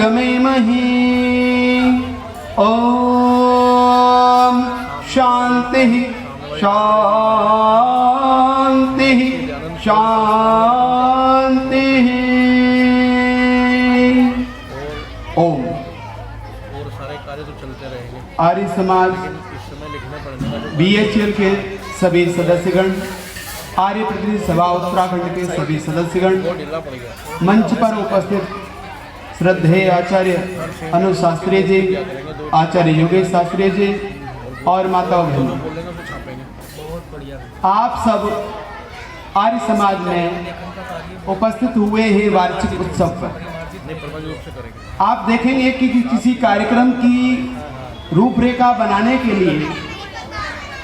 संगमेमहि। ओम शांति शांति शांति। ओम। और सारे कार्य तो चलते रहेंगे। आर्य समाज इस समय लिखना पड़ेगा जो BHL के सभी सदस्यगण, आर्य प्रतिनिधि सभा उत्तराखंड के सभी सदस्यगण, वो ढीला पड़ गया। मंच पर उपस्थित श्रद्धेय आचार्य अनुज शास्त्री जी, आचार्य योगेश शास्त्री जी और माता बहनों, बोलेंगे तो छापेंगे। बहुत बढ़िया। आप सब आर्य समाज में उपस्थित हुए हैं वार्षिक उत्सव पर। प्रभावी रूप से करेंगे। आप देखेंगे कि किसी कार्यक्रम की रूपरेखा बनाने के लिए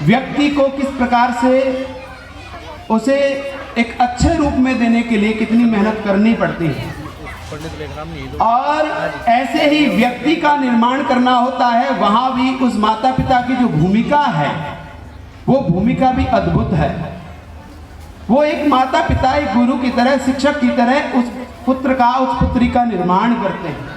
व्यक्ति को किस प्रकार से उसे एक अच्छे रूप में देने के लिए कितनी मेहनत करनी पड़ती है, और ऐसे ही व्यक्ति का निर्माण करना होता है। वहां भी उस माता पिता की जो भूमिका है, वो भूमिका भी अद्भुत है। वो एक माता पिता, एक गुरु की तरह, शिक्षक की तरह उस पुत्र का, उस पुत्री का निर्माण करते हैं।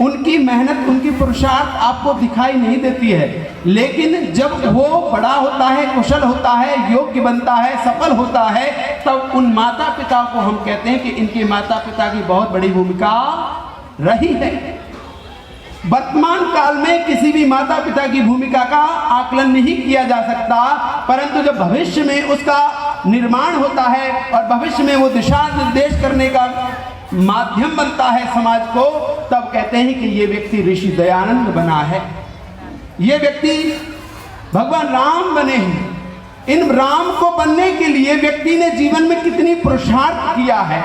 उनकी मेहनत, उनकी पुरुषार्थ आपको दिखाई नहीं देती है, लेकिन जब वो बड़ा होता है, कुशल होता है, योग्य बनता है, सफल होता है, तब उन माता पिता को हम कहते हैं कि इनके माता पिता की बहुत बड़ी भूमिका रही है। वर्तमान काल में किसी भी माता पिता की भूमिका का आकलन नहीं किया जा सकता, परंतु जब भविष्य में उसका निर्माण होता है और भविष्य में वो दिशा निर्देश करने का माध्यम बनता है समाज को, तब कहते हैं कि ये व्यक्ति ऋषि दयानंद बना है, ये व्यक्ति भगवान राम बने हैं। इन राम को बनने के लिए व्यक्ति ने जीवन में कितनी पुरुषार्थ किया है,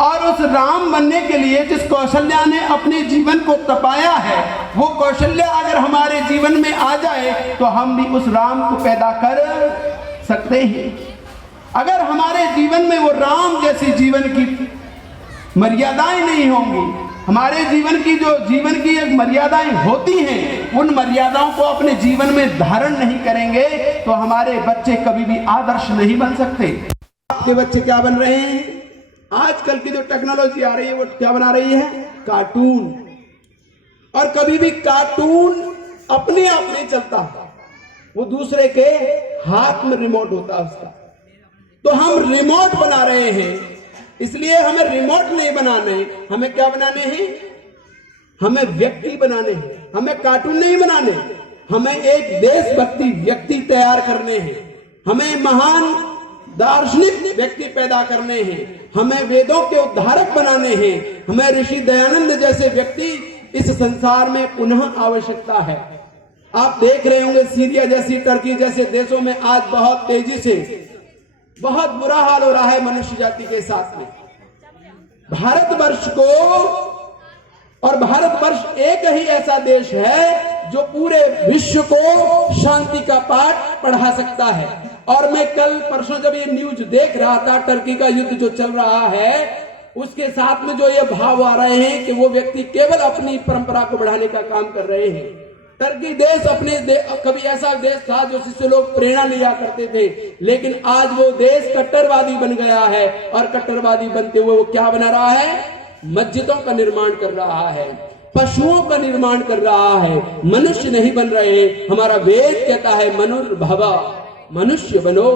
और उस राम बनने के लिए जिस कौशल्या ने अपने जीवन को तपाया है, वो कौशल्या अगर हमारे जीवन में आ जाए तो हम भी उस राम को पैदा कर सकते हैं। अगर हमारे जीवन में वो राम जैसी जीवन की मर्यादाएं नहीं होंगी, हमारे जीवन की जो जीवन की एक मर्यादाएं होती हैं, उन मर्यादाओं को अपने जीवन में धारण नहीं करेंगे तो हमारे बच्चे कभी भी आदर्श नहीं बन सकते। आपके बच्चे क्या बन रहे हैं? आजकल की जो टेक्नोलॉजी आ रही है वो क्या बना रही है? कार्टून। और कभी भी कार्टून अपने आप नहीं चलता, वो दूसरे के हाथ में रिमोट होता है उसका। तो हम रिमोट बना रहे हैं, इसलिए हमें रिमोट नहीं बनाने, हमें क्या बनाने हैं? हमें व्यक्ति बनाने हैं, हमें कार्टून नहीं बनाने। हमें एक देशभक्ति व्यक्ति तैयार करने हैं, हमें महान दार्शनिक व्यक्ति पैदा करने हैं, हमें वेदों के उद्धारक बनाने हैं, हमें ऋषि दयानंद जैसे व्यक्ति इस संसार में पुनः आवश्यकता है। आप देख रहे होंगे सीरिया जैसी, टर्की जैसे देशों में आज बहुत तेजी से बहुत बुरा हाल हो रहा है मनुष्य जाति के साथ में। भारतवर्ष को, और भारतवर्ष एक ही ऐसा देश है जो पूरे विश्व को शांति का पाठ पढ़ा सकता है। और मैं कल परसों जब ये न्यूज देख रहा था, टर्की का युद्ध जो चल रहा है, उसके साथ में जो ये भाव आ रहे हैं कि वो व्यक्ति केवल अपनी परंपरा को बढ़ाने का काम कर रहे हैं। टर्की देश कभी ऐसा देश था जो जिससे लोग प्रेरणा लिया करते थे, लेकिन आज वो देश कट्टरवादी बन गया है, और कट्टरवादी बनते हुए वो क्या बना रहा है? मस्जिदों का निर्माण कर रहा है, पशुओं का निर्माण कर रहा है, मनुष्य नहीं बन रहे। हमारा वेद कहता है मनुर्भव, मनुष्य बनो,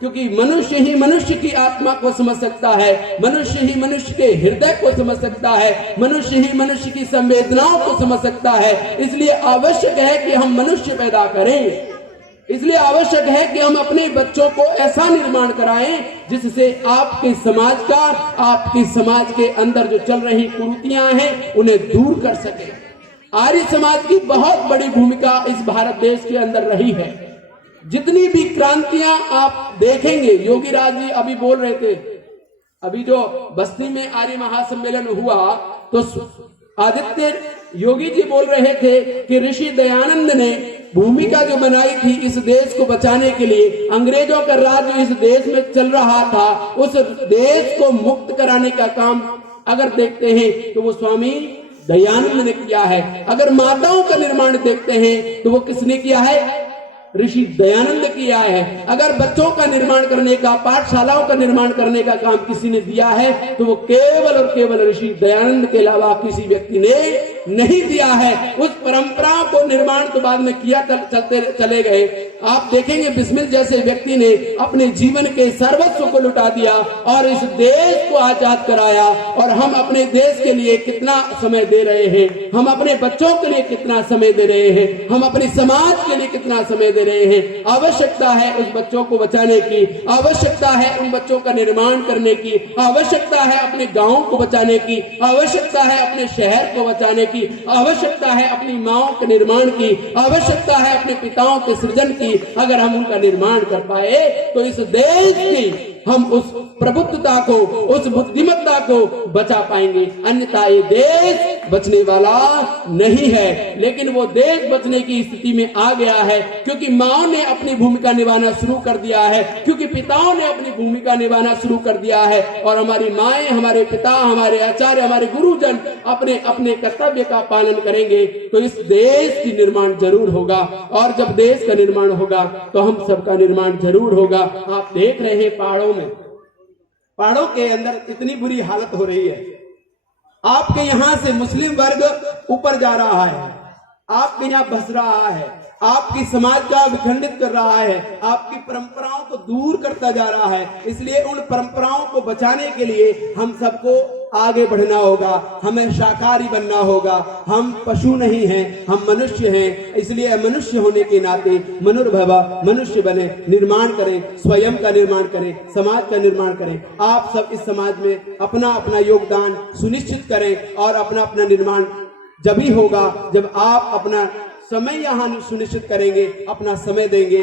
क्योंकि मनुष्य ही मनुष्य की आत्मा को समझ सकता है, मनुष्य ही मनुष्य के हृदय को समझ सकता है, मनुष्य ही मनुष्य की संवेदनाओं को समझ सकता है। इसलिए आवश्यक है कि हम मनुष्य पैदा करें, इसलिए आवश्यक है कि हम अपने बच्चों को ऐसा निर्माण कराएं जिससे आपके समाज का, आपके समाज के अंदर जो चल रही कुरीतियां हैं उन्हें दूर कर सके। आर्य समाज की बहुत बड़ी भूमिका इस भारत देश के अंदर रही है। जितनी भी क्रांतियां आप देखेंगे, योगी राज जी अभी बोल रहे थे, अभी जो बस्ती में आर्य महासम्मेलन हुआ तो आदित्य योगी जी बोल रहे थे कि ऋषि दयानंद ने भूमिका जो बनाई थी इस देश को बचाने के लिए, अंग्रेजों का राज जो इस देश में चल रहा था, उस देश को मुक्त कराने का काम अगर देखते हैं तो वो स्वामी दयानंद ने किया है। अगर माताओं का निर्माण देखते हैं तो वो किसने किया है? ऋषि दयानंद किया है। अगर बच्चों का निर्माण करने का, पाठशालाओं का निर्माण करने का काम किसी ने दिया है तो वो केवल और केवल ऋषि दयानंद के अलावा किसी व्यक्ति ने नहीं दिया है। उस परंपरा को निर्माण तो बाद में किया, चलते चले गए। आप देखेंगे बिस्मिल जैसे व्यक्ति ने अपने जीवन के सर्वस्व को लुटा दिया और इस देश को आजाद कराया। और हम अपने देश के लिए कितना समय दे रहे हैं, हम अपने बच्चों के लिए कितना समय दे रहे हैं, हम अपने समाज के लिए कितना समय दे रहे हैं। आवश्यकता है उस बच्चों को बचाने की, आवश्यकता है उन बच्चों का निर्माण करने की, आवश्यकता है अपने गांव को बचाने की, आवश्यकता है अपने शहर को बचाने की, आवश्यकता है अपनी माओं के निर्माण की, आवश्यकता है अपने पिताओं के सृजन की। अगर हम उनका निर्माण कर पाए तो इस देश की हम उस प्रबुद्धता को, उस बुद्धिमत्ता को बचा पाएंगे। अन्यथा ये देश बचने वाला नहीं है। लेकिन वो देश बचने की स्थिति में आ गया है क्योंकि माओ ने अपनी भूमिका निभाना शुरू कर दिया है, क्योंकि पिताओं ने अपनी भूमिका निभाना शुरू कर दिया है। और हमारी माएं, हमारे पिता, हमारे आचार्य, हमारे गुरुजन अपने अपने कर्तव्य का पालन करेंगे तो इस देश की निर्माण जरूर होगा। और जब देश का निर्माण होगा तो हम सबका निर्माण जरूर होगा। आप देख रहे हैं पहाड़ों के अंदर इतनी बुरी हालत हो रही है। आपके यहां से मुस्लिम वर्ग ऊपर जा रहा है, आपके यहां बस रहा है, आपकी समाज का विखंडित कर रहा है, आपकी परंपराओं को दूर करता जा रहा है। इसलिए उन परंपराओं को बचाने के लिए हम सबको आगे बढ़ना होगा, हमें शाकाहारी बनना होगा। हम पशु नहीं हैं, हम मनुष्य हैं। इसलिए मनुष्य होने के नाते मनुर्भव मनुष्य बने, निर्माण करें, स्वयं का निर्माण करें, समाज का निर्माण करें। आप सब इस समाज में अपना अपना योगदान सुनिश्चित करें और अपना अपना निर्माण जब ही होगा जब आप अपना समय यहाँ सुनिश्चित करेंगे, अपना समय देंगे।